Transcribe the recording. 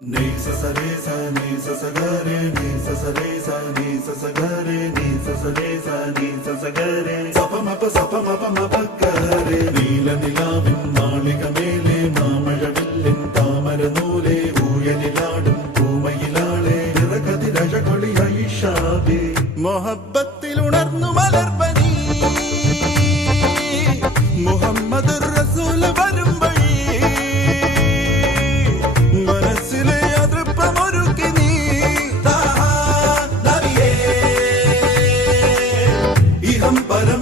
Ni sa sa re sa ni sa sa ga re ni sa sa re sa ni sa sa ga re ni sa sa re sa ni sa sa ga re sa pa ma pa ga re നീല നിലാവിൻ മാളികമേലെ മാമഴവില്ലിൻ താമരനൂലെ ഊയലിലാടും പൂമയിലാളെ നിറകതിരഴകൊളിയായി ഷാബി മൊഹബത്തിൽ ഉണർന്നു മലർപനി മുഹമ്മദ് റസൂൽ വരും വഴി പരം